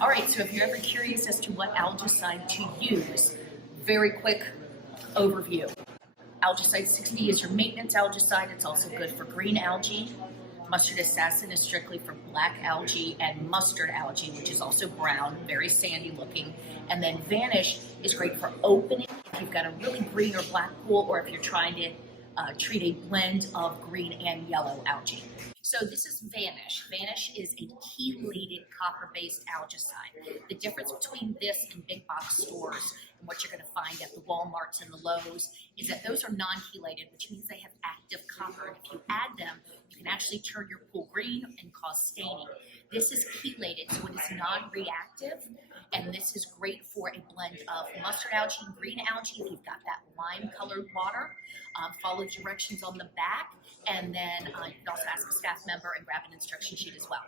All right, so if you're ever curious as to what algicide to use, very quick overview. Algicide 60 is your maintenance algicide. It's also good for green algae. Mustard assassin is strictly for black algae, and mustard algae, which is also brown, very sandy looking. And then Vanish is great for opening if you've got a really green or black pool, or if you're trying to treat a blend of green and yellow algae. So this is Vanish. Vanish is a chelated copper-based algicide. The difference between this and big box stores and what you're going to find at the Walmarts and the Lowe's is that those are non-chelated, which means they have active copper. And if you add them, you can actually turn your pool green and cause staining. This is chelated, so it is non-reactive, and this is great for a blend of mustard algae and green algae. If you've got that lime-colored water, follow directions on the back, and then you can also ask a staff member and grab an instruction sheet as well.